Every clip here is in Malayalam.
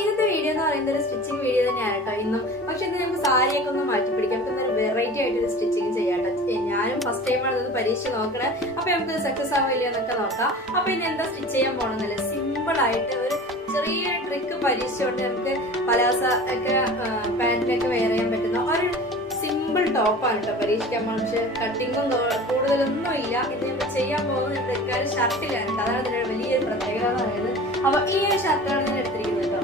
ഇന്നത്തെ വീഡിയോ എന്ന് പറയുന്നത് ഒരു സ്റ്റിച്ചിങ് വീഡിയോ തന്നെയാണ് കേട്ടോ ഇന്നും. പക്ഷെ ഇന്ന് നമുക്ക് സാരിയൊക്കെ ഒന്ന് മാറ്റി പിടിക്കാം, നമുക്ക് ഒരു വെറൈറ്റി ആയിട്ട് ഒരു സ്റ്റിച്ചിങ് ചെയ്യാം കേട്ടോ. ഞാനും ഫസ്റ്റ് ടൈമാണ് ഇത് പരീക്ഷ നോക്കണേ. അപ്പൊ നമുക്ക് സക്സസ് ആവില്ല എന്നൊക്കെ നോക്കാം. അപ്പൊ ഇനി എന്താ സ്റ്റിച്ച് ചെയ്യാൻ പോകണമെന്നില്ല, സിമ്പിൾ ആയിട്ട് ഒരു ചെറിയ ട്രിക്ക് പരീക്ഷിച്ചുകൊണ്ട് നമുക്ക് പലാസ ഒക്കെ പാന്റിലൊക്കെ വെയർ ചെയ്യാൻ പറ്റുന്ന ഒരു സിമ്പിൾ ടോപ്പാണ് കേട്ടോ പരീക്ഷിക്കാൻ പോകുന്നത്. പക്ഷെ കട്ടിങ്ങും കൂടുതലൊന്നും ഇല്ല. ഇത് നമ്മൾ ചെയ്യാൻ പോകുന്നത് ഒരു ഷർട്ടിലാണ് കേട്ടോ. അതാണ് ഇതിന്റെ വലിയൊരു പ്രത്യേകത എന്ന് പറയുന്നത്. അപ്പൊ ഈ ഒരു ഷർട്ടാണ് ഞാൻ എടുത്തിരിക്കുന്നത് കേട്ടോ.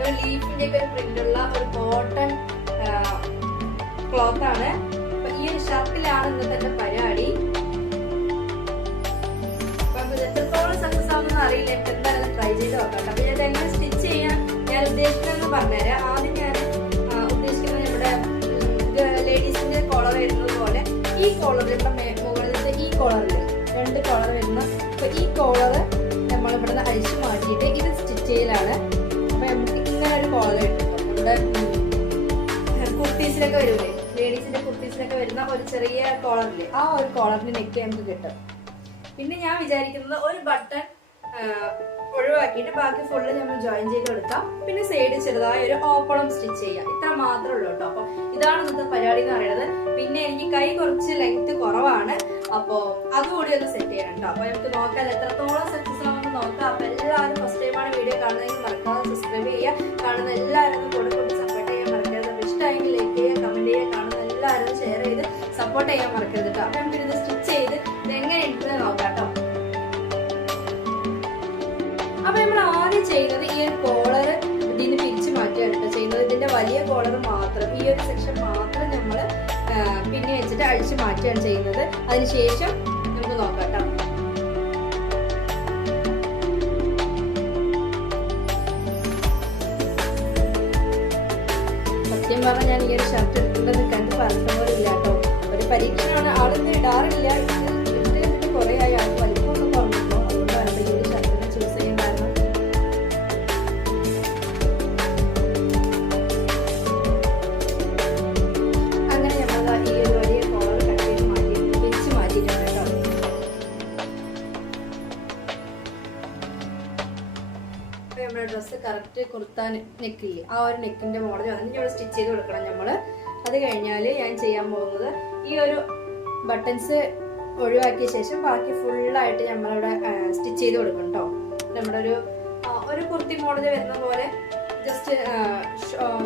ഒരു ലീഫിന്റെ ഒക്കെ ഒരു പ്രിന്റ് ഉള്ള ഒരു കോട്ടൺ ക്ലോത്ത് ആണ്. അപ്പൊ ഈ ഒരു ഷർട്ടിലാണ് ഇന്നത്തെ എന്റെ പരിപാടി. എത്രത്തോളം സക്സസ് ആവുമെന്ന് അറിയില്ല, എനിക്ക് എന്തായാലും ട്രൈ ചെയ്ത് നോക്കാം. അപ്പൊ ഞാൻ എങ്ങനെ സ്റ്റിച്ച് ചെയ്യാൻ ഞാൻ ഉദ്ദേശിക്കുന്നതെന്ന് പറഞ്ഞുതരാം. ആദ്യം ഞാൻ ഉദ്ദേശിക്കുന്നത് നമ്മുടെ ലേഡീസിന്റെ കോളർ വരുന്നത് പോലെ ഈ കോളറിന്റെ മുകളിലത്തെ ഈ കോളറിൽ 2 കോളർ വരുന്ന, അപ്പൊ ഈ കോളർ നമ്മൾ ഇവിടുന്ന് അഴിച്ചു മാറ്റിയിട്ട് ഇത് സ്റ്റിച്ച് ചെയ്യലാണ്. അപ്പൊ നമുക്ക് ഇങ്ങനെ ഒരു കോളർ കിട്ടും. നമ്മുടെ കുർത്തീസിലൊക്കെ വരൂലേ, ലേഡീസിന്റെ കുർത്തീസിലൊക്കെ വരുന്ന ഒരു ചെറിയ കോളറില്ലേ, ആ ഒരു കോളറിന്റെ നെക്ക് നമുക്ക് കിട്ടും. പിന്നെ ഞാൻ വിചാരിക്കുന്നത് ഒരു ബട്ടൺ ഒഴിവാക്കിയിട്ട് ബാക്കി ഫുള്ള് നമ്മൾ ജോയിൻ ചെയ്ത് കൊടുക്കാം. പിന്നെ സൈഡ് ചെറുതായ ഒരു ഓപ്പണം സ്റ്റിച്ച് ചെയ്യാം. ഇത്ര മാത്രമേ ഉള്ളൂ കേട്ടോ. അപ്പൊ ഇതാണ് ഇന്നത്തെ പരിപാടി എന്ന് പറയുന്നത്. പിന്നെ എനിക്ക് കൈ കുറച്ച് ലെങ്ത് കുറവാണ്, അപ്പൊ അതുകൂടി ഒന്ന് സെറ്റ് ചെയ്യണം കേട്ടോ. അപ്പൊ നമുക്ക് നോക്കാം എത്രത്തോളം സക്സസ് ആവുമെന്ന് നോക്കാം. അപ്പൊ എല്ലാവരും ഫസ്റ്റ് ടൈമാണ് വീഡിയോ കാണുന്നതെങ്കിൽ മറക്കാതെ സബ്സ്ക്രൈബ് ചെയ്യുക. കാണുന്ന എല്ലാവരും കൊടുക്കൊണ്ട് സപ്പോർട്ട് ചെയ്യാൻ മറക്കരുത്. ഇഷ്ടമായെങ്കിൽ ലൈക്ക് ചെയ്യുക, കമന്റ് ചെയ്യുക. കാണുന്ന എല്ലാവരും ഷെയർ ചെയ്ത് സപ്പോർട്ട് ചെയ്യാൻ മറക്കരുത് കേട്ടോ. അപ്പൊ നമുക്ക് ഇത് സ്റ്റിച്ച് ചെയ്ത് ഇത് എങ്ങനെ ഉണ്ടെന്ന് നോക്കാം കേട്ടോ. അപ്പൊ നമ്മൾ ആദ്യം ചെയ്യുന്നത് ഈ ഒരു കോളർ ഇതിന് പിരിച്ച് മാറ്റുകയാണ് കേട്ടോ ചെയ്യുന്നത്. ഇതിന്റെ വലിയ കോളർ മാത്രം, ഈ ഒരു സെക്ഷൻ മാത്രം നമ്മൾ പിന്നെ വെച്ചിട്ട് അഴിച്ച് മാറ്റുകയാണ് ചെയ്യുന്നത്. അതിനുശേഷം നമുക്ക് നോക്കാം കേട്ടോ. സത്യം പറഞ്ഞാൽ ഞാൻ ഈ ഒരു ഷർട്ട് എടുക്കേണ്ടത് കണ്ട് പറഞ്ഞ പോലെ ഇല്ല കേട്ടോ. ഒരു പരീക്ഷണമാണ്, ആളൊന്നും ഇടാറില്ല. ഇത് കുറെ ആയി ആൾക്ക് വലിപ്പമൊന്നും പറഞ്ഞിട്ടോ. അതുകൊണ്ടാണ് ഈ ഒരു ഷർട്ടിനെ ചൂസ് ചെയ്യാൻ കാരണം. അങ്ങനെ നമ്മൾ ഈ ഒരു വലിയ കോളർ കട്ട് ചെയ്ത് പിരിച്ച് മാറ്റിയിട്ടുണ്ട് കേട്ടോ. നമ്മുടെ ഡ്രസ്സ് കറക്റ്റ് കുർത്താൻ നെക്കില്ലേ, ആ ഒരു നെക്കിന്റെ മോഡൽ വന്നിട്ട് ഇവിടെ സ്റ്റിച്ച് ചെയ്ത് കൊടുക്കണം നമ്മള്. അത് കഴിഞ്ഞാൽ ഞാൻ ചെയ്യാൻ പോകുന്നത് ഈ ഒരു ബട്ടൺസ് ഒഴിവാക്കിയ ശേഷം ബാക്കി ഫുള്ളായിട്ട് നമ്മളിവിടെ സ്റ്റിച്ച് ചെയ്ത് കൊടുക്കണം കേട്ടോ. നമ്മുടെ ഒരു കുർത്തി മോഡൽ വരുന്ന പോലെ ജസ്റ്റ്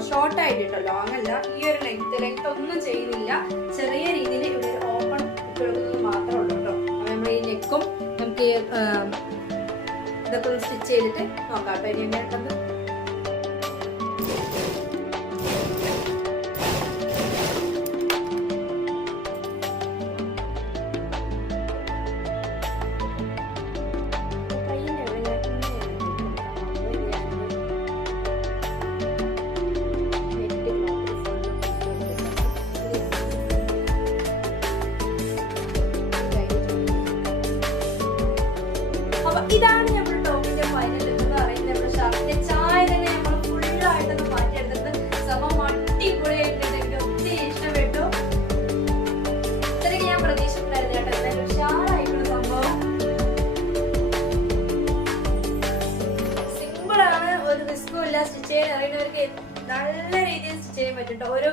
ഷോർട്ട് ആയിട്ട് കേട്ടോ, ലോങ് അല്ല. ഈ ഒരു ലെങ്ത് ഒന്നും ചെയ്യുന്നില്ല. ചെറിയ രീതിയിൽ ഇവിടെ ഒരു ഓപ്പൺ ഇട്ട് കൊടുക്കുന്നത് മാത്രമേ ഉള്ളൂ കേട്ടോ. അപ്പൊ നമ്മൾ ഈ നെക്കും നമുക്ക് ഇതൊക്കെ ഒന്ന് സ്റ്റിച്ച് ചെയ്തിട്ട് നോക്കാം കേട്ടോ. ഇനി എങ്ങനെയുണ്ടെന്ന് ഇതാണ് നമ്മുടെ ടോപ്പിന്റെ ഫൈനൽ ലുക്ക് എന്ന് പറയുന്നത്. നമ്മുടെ ഷർട്ടിന്റെ ചായ തന്നെ നമ്മൾ ഫുള്ളായിട്ടൊന്ന് മാറ്റിയെടുത്തിട്ട് സംഭവം അടിപൊളിയായിട്ടുണ്ട്. എനിക്ക് ഒത്തിരി ഇഷ്ടപ്പെട്ടു. ഇത്രയ്ക്ക് ഞാൻ പ്രതീക്ഷിച്ചിട്ടുണ്ടായിരുന്നു കേട്ടോ. എന്തായാലും ഉഷാറായിട്ടുള്ള സംഭവം. സിമ്പിൾ ആണ്, ഒരു റിസ്കും ഇല്ല. സ്റ്റിച്ച് ചെയ്യാൻ അറിയുന്നവർക്ക് നല്ല രീതിയിൽ സ്റ്റിച്ച് ചെയ്യാൻ പറ്റും കേട്ടോ. ഒരു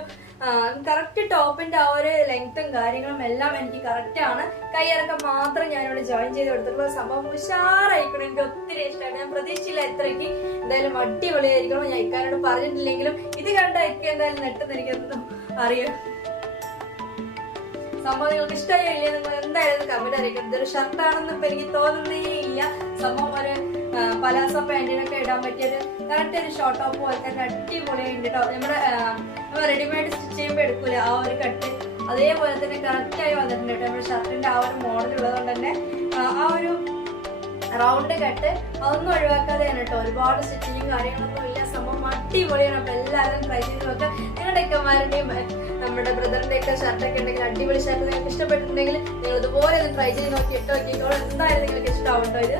കറക്റ്റ് ടോപ്പിന്റെ ആ ഒരു ലെങ്ത്തും കാര്യങ്ങളും എല്ലാം എനിക്ക് കറക്റ്റ് ആണ്. കൈയിറക്കം മാത്രം ഞാനിവിടെ ജോയിൻ ചെയ്ത് കൊടുത്തിട്ടുള്ള സംഭവം ഉഷാറായിക്കണം. എനിക്ക് ഒത്തിരി ഇഷ്ടമാണ്. ഞാൻ പ്രതീക്ഷിച്ചില്ല ഇത്രയ്ക്ക്. എന്തായാലും അടിപൊളിയായിരിക്കണം. ഞാൻ ഇക്കാനോട് പറഞ്ഞിട്ടില്ലെങ്കിലും ഇത് കണ്ട ഇക്ക എന്തായാലും നെട്ടെന്ന് എനിക്കൊന്നും അറിയാം. സംഭവം നിങ്ങൾക്ക് ഇഷ്ടമായി ഇല്ലേ നിങ്ങൾ എന്തായാലും കമന്റ് അറിയിക്കണം. ഇതൊരു ഷർട്ടാണെന്ന് ഇപ്പൊ എനിക്ക് തോന്നുന്നേ ഇല്ല. സംഭവം ഒരു പലാസ പാന്റിനൊക്കെ ഇടാൻ പറ്റിയൊരു കറക്റ്റ് ഒരു ഷോർട്ട് ടോപ്പ് പോലത്തെ അടിപൊളിയുണ്ട് കേട്ടോ. നമ്മൾ റെഡിമെയ്ഡ് സ്റ്റിച്ച് ചെയ്യുമ്പോൾ എടുക്കൂല ആ ഒരു കട്ട്, അതേപോലെ തന്നെ കറക്റ്റ് ആയി വന്നിട്ടുണ്ട് കേട്ടോ. നമ്മുടെ ഷർട്ടിന്റെ ആ ഒരു മോഡൽ ഉള്ളതുകൊണ്ട് തന്നെ ആ ഒരു റൗണ്ട് കട്ട് അതൊന്നും ഒഴിവാക്കാതെയാണ് കേട്ടോ. ഒരുപാട് സ്റ്റിച്ചിങ്ങും കാര്യങ്ങളൊന്നും ഇല്ല. സംഭവം അടിപൊളിയാണ്. അപ്പൊ എല്ലാവരും ട്രൈ ചെയ്ത് നോക്കാം. നിങ്ങളുടെ അക്കമാരുടെയും നമ്മുടെ ബ്രദറിന്റെ ഒക്കെ ഷർട്ടൊക്കെ ഉണ്ടെങ്കിൽ, അടിപൊളി ഷർട്ട് നിങ്ങൾക്ക് ഇഷ്ടപ്പെട്ടിട്ടുണ്ടെങ്കിൽ നിങ്ങൾ ഇതുപോലെ ഒന്ന് ട്രൈ ചെയ്ത് നോക്കി ഇട്ട് നോക്കിക്കോളൂ. എന്തായാലും നിങ്ങൾക്ക് ഇഷ്ടമാവും കേട്ടോ ഇത്.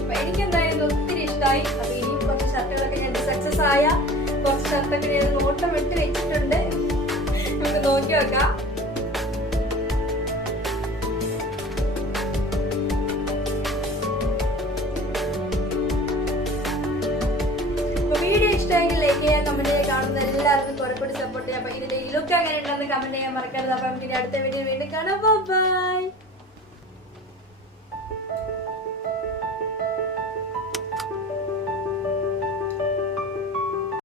അപ്പൊ എനിക്ക് എന്തായാലും ഒത്തിരി ഇഷ്ടമായി. അപ്പൊ ഇനി കുറച്ച് ഷർട്ടുകളൊക്കെ ഞാൻ സക്സസ് ആയ കുറച്ച് ഷർട്ടൊക്കെ ഞാൻ നോട്ടം വിട്ട് വെച്ചിട്ടുണ്ട്. നമുക്ക് നോക്കി വെക്കാം. 1 ഇഷ്ടമെങ്കിൽ ലൈക്ക് ചെയ്യാൻ, കമന്റ് ചെയ്യാൻ, കാണുന്ന എല്ലാവർക്കും കുറെ കൂടി സപ്പോർട്ട് ചെയ്യാം. അപ്പൊ ഇതിന്റെ ഈ ലുക്ക് എങ്ങനെ ഉണ്ടെന്ന് കമന്റ് ചെയ്യാൻ മറക്കരുത്. അപ്പൊ നമുക്ക് അടുത്ത വീഡിയോ വീണ്ടും കാണാം. ബൈ.